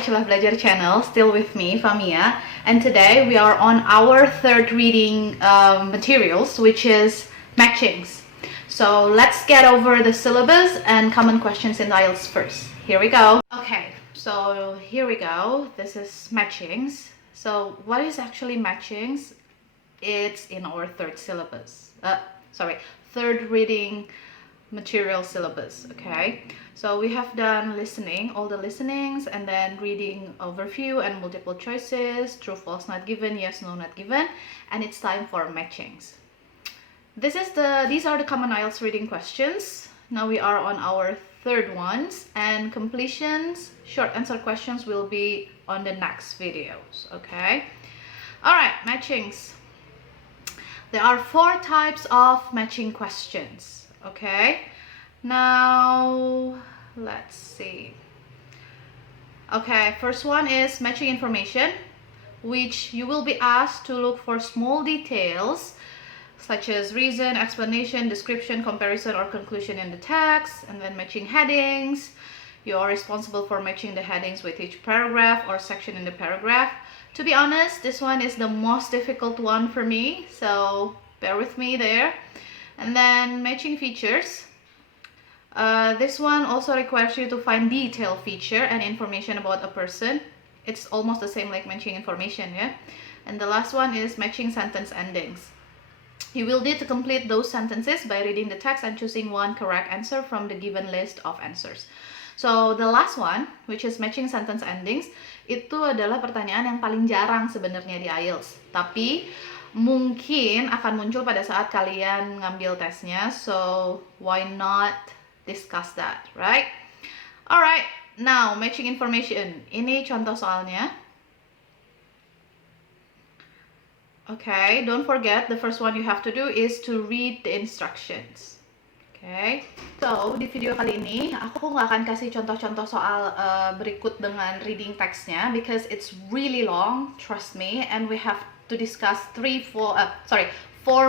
to Celah Belajar channel, still with me, Famia, and today we are on our third reading materials, which is matchings. So let's get over the syllabus and common questions in IELTS first. Here we go. Okay, so here we go. This is matchings. So what is actually matchings? It's in our third syllabus. Third reading material syllabus. Okay, so we have done listening, all the listenings, and then reading overview and multiple choices, true, false, not given, yes, no, not given, and it's time for matchings. These are the common IELTS reading questions. Now we are on our third ones, and completions, short answer questions will be on the next videos. Okay, all right, matchings. There are 4 types of matching questions. Okay, now let's see. Okay, first one is matching information, which you will be asked to look for small details such as reason, explanation, description, comparison, or conclusion in the text. And then matching headings. You are responsible for matching the headings with each paragraph or section in the paragraph. To be honest, this one is the most difficult one for me, so bear with me there. And then matching features. This one also requires you to find detailed feature and information about a person. It's almost the same like matching information, yeah? And the last one is matching sentence endings. You will need to complete those sentences by reading the text and choosing one correct answer from the given list of answers. So the last one, which is matching sentence endings, itu adalah pertanyaan yang paling jarang sebenarnya di IELTS. Tapi mungkin akan muncul pada saat kalian ngambil tesnya, so why not discuss that, right? Alright, now matching information. Ini contoh soalnya. Okay, don't forget the first one you have to do is to read the instructions. Okay, so di video kali ini aku nggak akan kasih contoh-contoh soal berikut dengan reading textnya because it's really long, trust me, and we have to discuss 4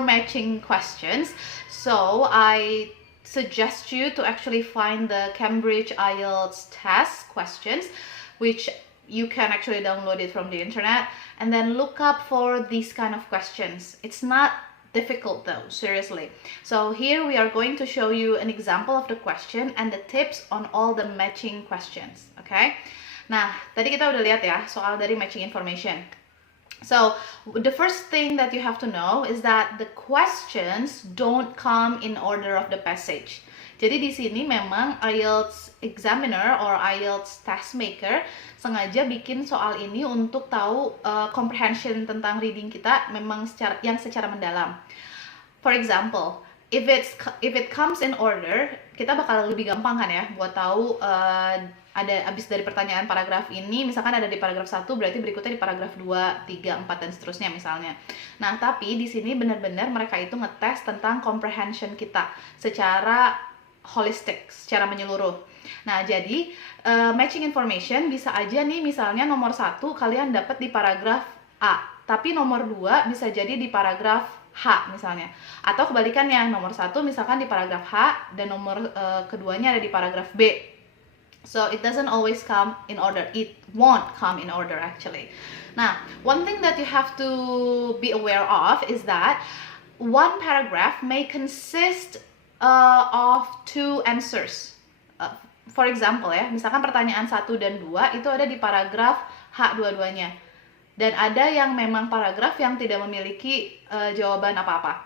matching questions. So I suggest you to actually find the Cambridge IELTS Test questions, which you can actually download it from the internet, and then look up for these kind of questions. It's not difficult though, seriously. So here we are going to show you an example of the question and the tips on all the matching questions. Okay, nah tadi kita udah lihat ya soal dari matching information. So the first thing that you have to know is that the questions don't come in order of the passage. Jadi di sini memang IELTS examiner or IELTS test maker sengaja bikin soal ini untuk tahu comprehension tentang reading kita memang secara mendalam. For example, if it comes in order, kita bakal lebih gampang kan ya buat tahu ada abis dari pertanyaan paragraf ini, misalkan ada di paragraf 1, berarti berikutnya di paragraf 2, 3, 4 dan seterusnya misalnya. Nah, tapi di sini benar-benar mereka itu ngetes tentang comprehension kita secara holistic, secara menyeluruh. Nah, jadi matching information bisa aja nih misalnya nomor 1 kalian dapat di paragraf A, tapi nomor 2 bisa jadi di paragraf H misalnya. Atau kebalikannya, nomor 1 misalkan di paragraf H dan nomor keduanya ada di paragraf B. So it doesn't always come in order. It won't come in order actually. Now, one thing that you have to be aware of is that one paragraph may consist of 2 answers. For example ya, misalkan pertanyaan 1 dan 2 itu ada di paragraf H dua-duanya. Dan ada yang memang paragraf yang tidak memiliki jawaban apa-apa.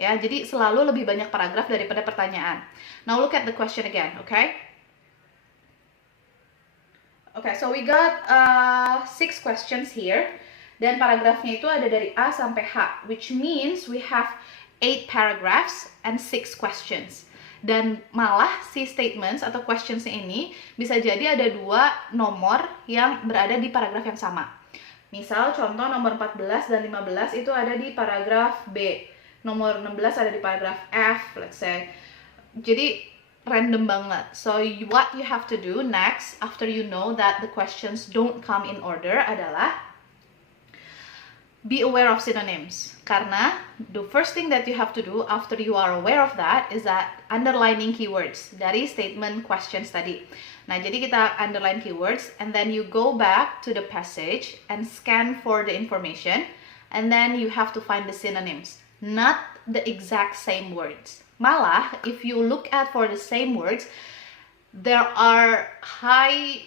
Ya, jadi selalu lebih banyak paragraf daripada pertanyaan. Now look at the question again, okay? Okay, so we got 6 questions here. Dan paragrafnya itu ada dari A sampai H, which means we have 8 paragraphs and 6 questions. Dan malah si statements atau questions ini bisa jadi ada 2 nomor yang berada di paragraf yang sama. Misal contoh nomor 14 dan 15 itu ada di paragraf B. Nomor 16 ada di paragraf F, let's say. Jadi random banget. So what you have to do next after you know that the questions don't come in order adalah be aware of synonyms. Karena the first thing that you have to do after you are aware of that is that underlining keywords dari statement questions tadi. Nah, jadi kita underline keywords and then you go back to the passage and scan for the information and then you have to find the synonyms, not the exact same words. Malah, if you look at for the same words, there are high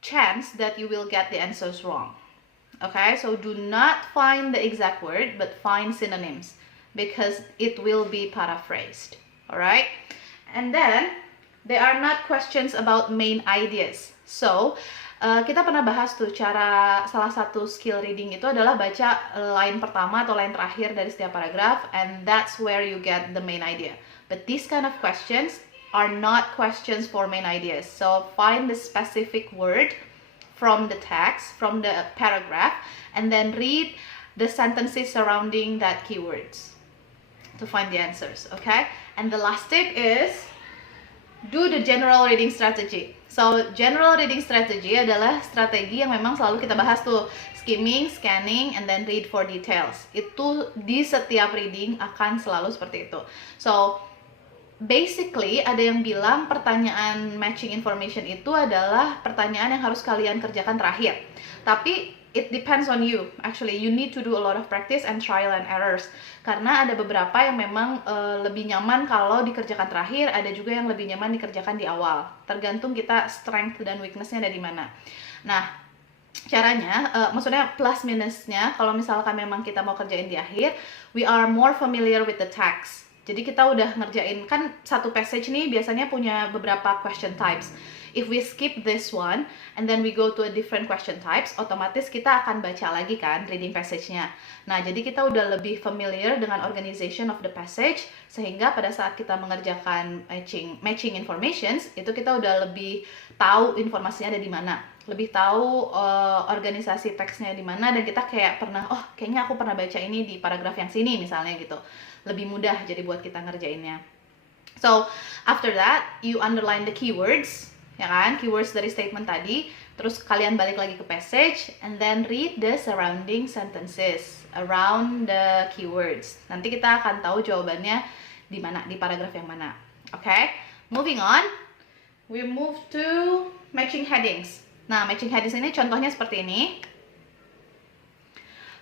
chance that you will get the answers wrong. Okay, so do not find the exact word, but find synonyms because it will be paraphrased. Alright, and then there are not questions about main ideas. So kita pernah bahas tuh cara salah satu skill reading itu adalah baca line pertama atau line terakhir dari setiap paragraf, and that's where you get the main idea. But these kind of questions are not questions for main ideas. So find the specific word from the text, from the paragraph, and then read the sentences surrounding that keywords to find the answers, okay? And the last tip is do the general reading strategy. So, general reading strategy adalah strategi yang memang selalu kita bahas tuh, skimming, scanning, and then read for details. Itu di setiap reading akan selalu seperti itu. So, basically, ada yang bilang pertanyaan matching information itu adalah pertanyaan yang harus kalian kerjakan terakhir. Tapi, it depends on you. Actually, you need to do a lot of practice and trial and errors. Karena ada beberapa yang memang lebih nyaman kalau dikerjakan terakhir, ada juga yang lebih nyaman dikerjakan di awal. Tergantung kita strength dan weakness-nya ada di mana. Nah, caranya, maksudnya plus minusnya, kalau misalkan memang kita mau kerjain di akhir, we are more familiar with the text. Jadi kita udah ngerjain, kan satu passage nih biasanya punya beberapa question types. If we skip this one, and then we go to a different question types, otomatis kita akan baca lagi kan reading passage-nya. Nah, jadi kita udah lebih familiar dengan organization of the passage, sehingga pada saat kita mengerjakan matching informations, itu kita udah lebih tahu informasinya ada di mana. Lebih tahu organisasi teksnya di mana, dan kita kayak pernah, oh kayaknya aku pernah baca ini di paragraf yang sini misalnya gitu. Lebih mudah jadi buat kita ngerjainnya. So, after that, you underline the keywords, ya kan? Keywords dari statement tadi, terus kalian balik lagi ke passage, and then read the surrounding sentences around the keywords. Nanti kita akan tahu jawabannya di mana, di paragraf yang mana. Okay? Moving on, we move to matching headings. Nah, matching headings ini contohnya seperti ini.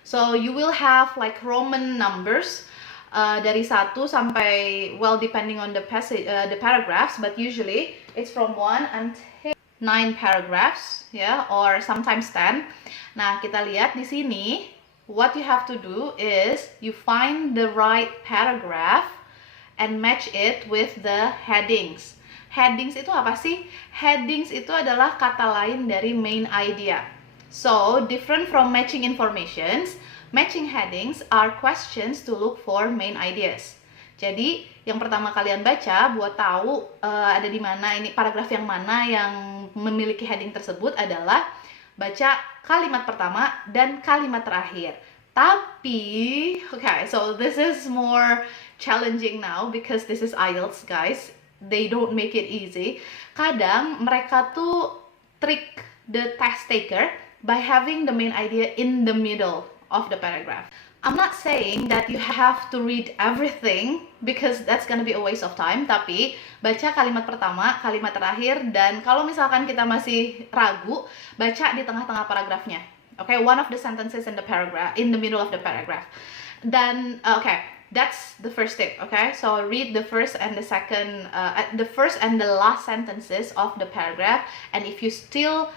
So, you will have like Roman numbers, dari 1 sampai, well, depending on the passage, the paragraphs, but usually it's from 1 until 9 paragraphs, ya, or sometimes 10. Nah, kita lihat di sini, what you have to do is you find the right paragraph and match it with the headings. Headings itu apa sih? Headings itu adalah kata lain dari main idea. So, different from matching informations, matching headings are questions to look for main ideas. Jadi, yang pertama kalian baca buat tahu ada di mana ini paragraf yang mana yang memiliki heading tersebut adalah baca kalimat pertama dan kalimat terakhir. Tapi, okay, so this is more challenging now because this is IELTS, guys. They don't make it easy. Kadang mereka tuh trick the test taker by having the main idea in the middle of the paragraph. I'm not saying that you have to read everything because that's gonna be a waste of time, tapi baca kalimat pertama, kalimat terakhir, dan kalau misalkan kita masih ragu, baca di tengah-tengah paragrafnya. Okay, one of the sentences in the paragraph, in the middle of the paragraph. Dan, okay, that's the first tip, okay? So read the first and the second, the first and the last sentences of the paragraph, and if you still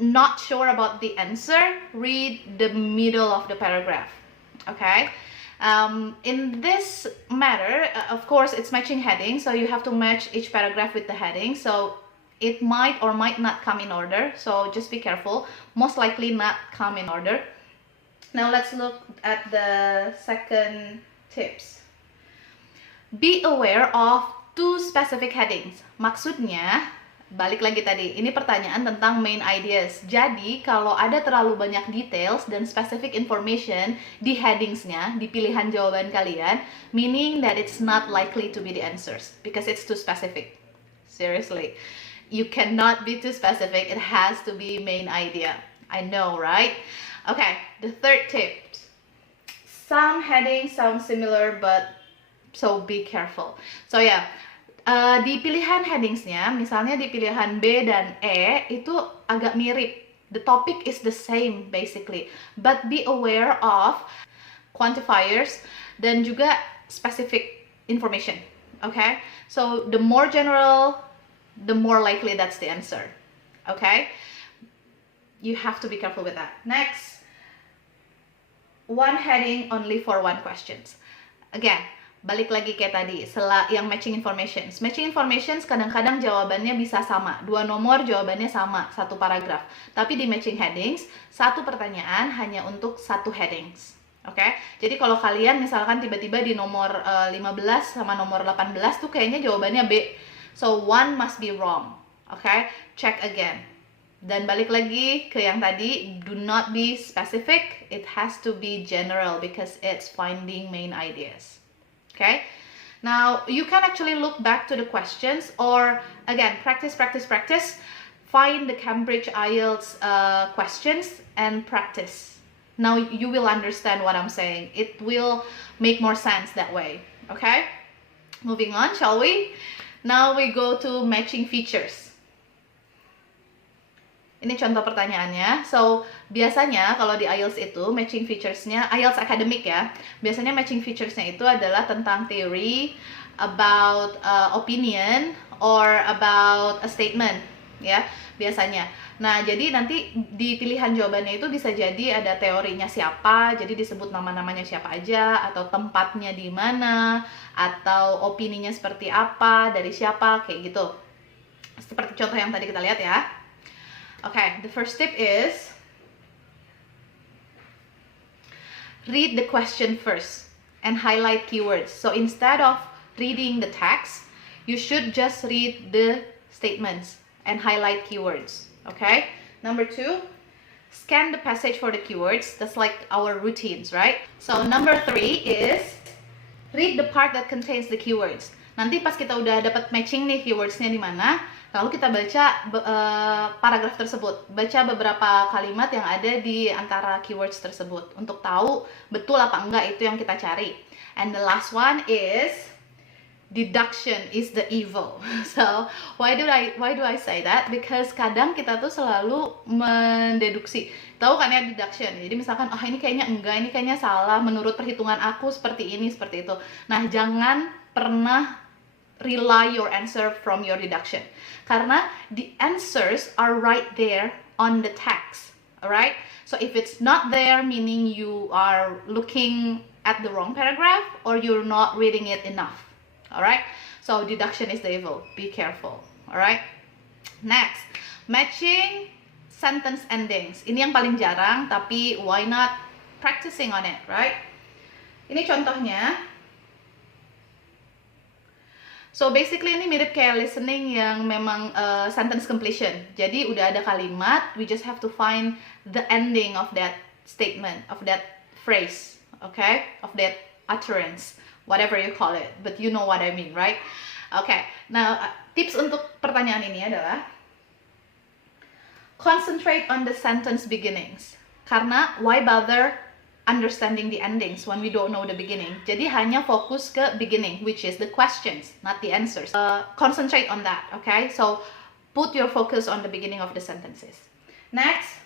not sure about the answer, read the middle of the paragraph. Okay, in this matter, of course, it's matching heading, so you have to match each paragraph with the heading. So it might or might not come in order, so just be careful. Most likely not come in order. Now let's look at the second tips. Be aware of 2 specific headings. Maksudnya, balik lagi tadi, ini pertanyaan tentang main ideas. Jadi, kalau ada terlalu banyak details dan specific information di headingsnya, di pilihan jawaban kalian, meaning that it's not likely to be the answers, because it's too specific. Seriously. You cannot be too specific, it has to be main idea. I know, right? Okay, the third tip. Some headings sound similar, but so be careful. So ya, di pilihan headingsnya, misalnya di pilihan B dan E, itu agak mirip. The topic is the same basically, but be aware of quantifiers dan juga specific information. Okay, so the more general, the more likely that's the answer. Okay, you have to be careful with that. Next, one heading only for one questions. Again, balik lagi kayak tadi, yang matching informations. Matching informations kadang-kadang jawabannya bisa sama. 2 nomor jawabannya sama, 1 paragraf. Tapi di matching headings, 1 pertanyaan hanya untuk 1 headings. Oke, jadi kalau kalian misalkan tiba-tiba di nomor 15 sama nomor 18 tuh kayaknya jawabannya B. So, one must be wrong. Oke, check again. Dan balik lagi ke yang tadi, do not be specific. It has to be general because it's finding main ideas. Okay, now you can actually look back to the questions or again practice. Find the Cambridge IELTS questions and practice. Now you will understand what I'm saying. It will make more sense that way. Okay, moving on, shall we? Now we go to matching features. Ini contoh pertanyaannya. So, biasanya kalau di IELTS itu matching features-nya, IELTS academic ya, biasanya matching features-nya itu adalah tentang theory, about opinion, or about a statement, ya, biasanya. Nah, jadi nanti di pilihan jawabannya itu bisa jadi ada teorinya siapa, jadi disebut nama-namanya siapa aja, atau tempatnya di mana, atau opininya seperti apa, dari siapa, kayak gitu. Seperti contoh yang tadi kita lihat ya. Okay, the first tip is read the question first and highlight keywords. So instead of reading the text, you should just read the statements and highlight keywords. Okay? Number 2, scan the passage for the keywords. That's like our routines, right? So number 3 is read the part that contains the keywords. Nanti pas kita udah dapat matching nih keywordsnya di mana, lalu kita baca paragraf tersebut, baca beberapa kalimat yang ada di antara keywords tersebut untuk tahu betul apa enggak itu yang kita cari. And the last one is deduction is the evil. So why do I say that? Because kadang kita tuh selalu mendeduksi. Tahu kan ya deduction? Jadi misalkan ini kayaknya enggak, ini kayaknya salah menurut perhitungan aku seperti ini, seperti itu. Nah, jangan pernah rely your answer from your deduction. Karena the answers are right there on the text. Alright? So if it's not there, meaning you are looking at the wrong paragraph or you're not reading it enough. Alright? So deduction is the evil. Be careful. Alright? Next, matching sentence endings. Ini yang paling jarang, tapi why not practicing on it, right? Ini contohnya. So basically ini mirip kayak listening yang memang sentence completion. Jadi udah ada kalimat, we just have to find the ending of that statement, of that phrase, okay? Of that utterance, whatever you call it. But you know what I mean, right? Okay, now tips untuk pertanyaan ini adalah concentrate on the sentence beginnings. Karena why bother understanding the endings when we don't know the beginning. Jadi hanya fokus ke beginning, which is the questions, not the answers. Concentrate on that, okay? So put your focus on the beginning of the sentences. Next,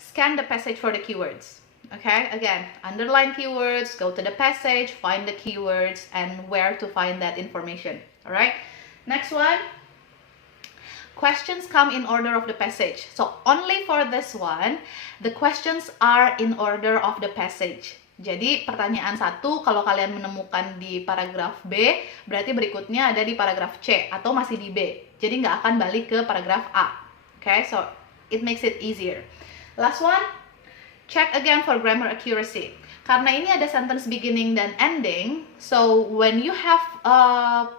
scan the passage for the keywords. Okay, again, underline keywords, go to the passage, find the keywords, and where to find that information. Alright, next one. Questions come in order of the passage. So only for this one, the questions are in order of the passage. Jadi pertanyaan 1 kalau kalian menemukan di paragraf B, berarti berikutnya ada di paragraf C atau masih di B. Jadi nggak akan balik ke paragraf A. Okay, so it makes it easier. Last one, check again for grammar accuracy. Karena ini ada sentence beginning dan ending, so when you have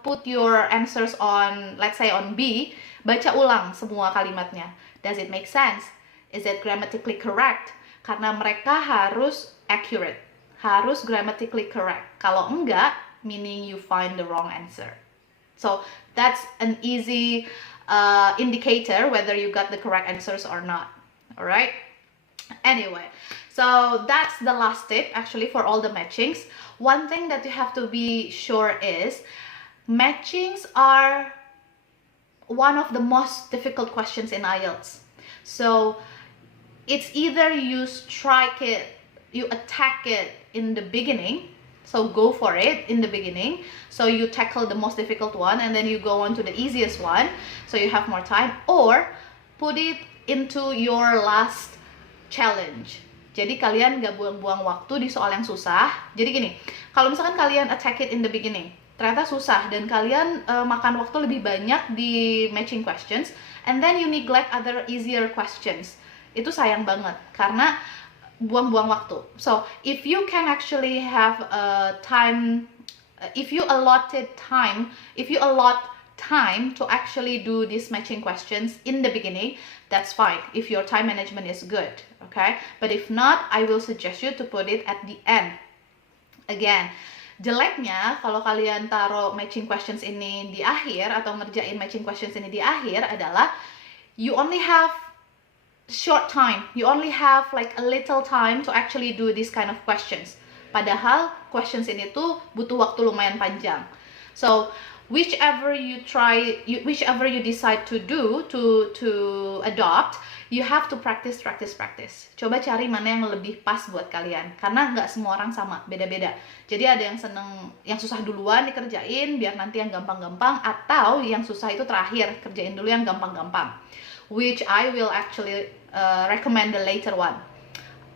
put your answers on, let's say on B, baca ulang semua kalimatnya. Does it make sense? Is it grammatically correct? Karena mereka harus accurate, harus grammatically correct. Kalau enggak, meaning you find the wrong answer. So that's an easy indicator whether you got the correct answers or not. Alright? Anyway, so that's the last tip actually for all the matchings. One thing that you have to be sure is matchings are one of the most difficult questions in IELTS. So it's either you strike it, you attack it in the beginning, so go for it in the beginning, so you tackle the most difficult one and then you go on to the easiest one, so you have more time, or put it into your last challenge. Jadi kalian gak buang-buang waktu di soal yang susah. Jadi gini, kalau misalkan kalian attack it in the beginning, ternyata susah dan kalian makan waktu lebih banyak di matching questions, and then you neglect other easier questions, itu sayang banget karena buang-buang waktu. So if you can actually have time, if you allot time to actually do these matching questions in the beginning, that's fine if your time management is good, okay? But if not, I will suggest you to put it at the end. Again, jeleknya kalau kalian taruh matching questions ini di akhir atau ngerjain matching questions ini di akhir adalah you only have short time, you only have like a little time to actually do this kind of questions. Padahal questions ini tuh butuh waktu lumayan panjang. So whichever you decide to do, to adopt, you have to practice. Coba cari mana yang lebih pas buat kalian, karena nggak semua orang sama, beda-beda. Jadi ada yang seneng yang susah duluan dikerjain biar nanti yang gampang-gampang, atau yang susah itu terakhir, kerjain dulu yang gampang-gampang. Which I will actually recommend the later one.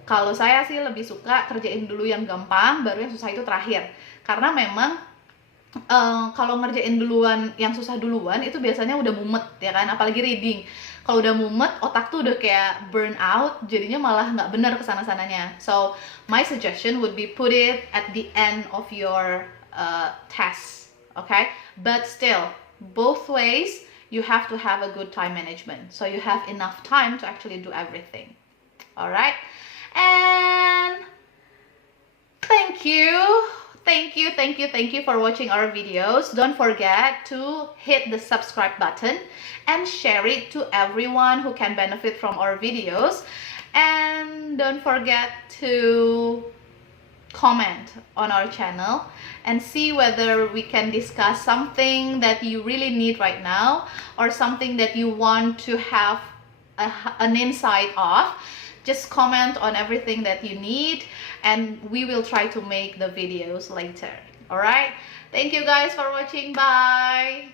Kalau saya sih lebih suka kerjain dulu yang gampang, baru yang susah itu terakhir. Karena memang kalau ngerjain duluan yang susah duluan itu biasanya udah mumet ya kan, apalagi reading. Kalau udah mumet, otak tuh udah kayak burn out, jadinya malah nggak benar kesana-sananya. So my suggestion would be put it at the end of your test, okay? But still, both ways you have to have a good time management, so you have enough time to actually do everything. All right, and thank you for watching our videos. Don't forget to hit the subscribe button and share it to everyone who can benefit from our videos, and don't forget to comment on our channel and see whether we can discuss something that you really need right now or something that you want to have an insight of. Just comment on everything that you need and we will try to make the videos later. Alright? Thank you guys for watching. Bye!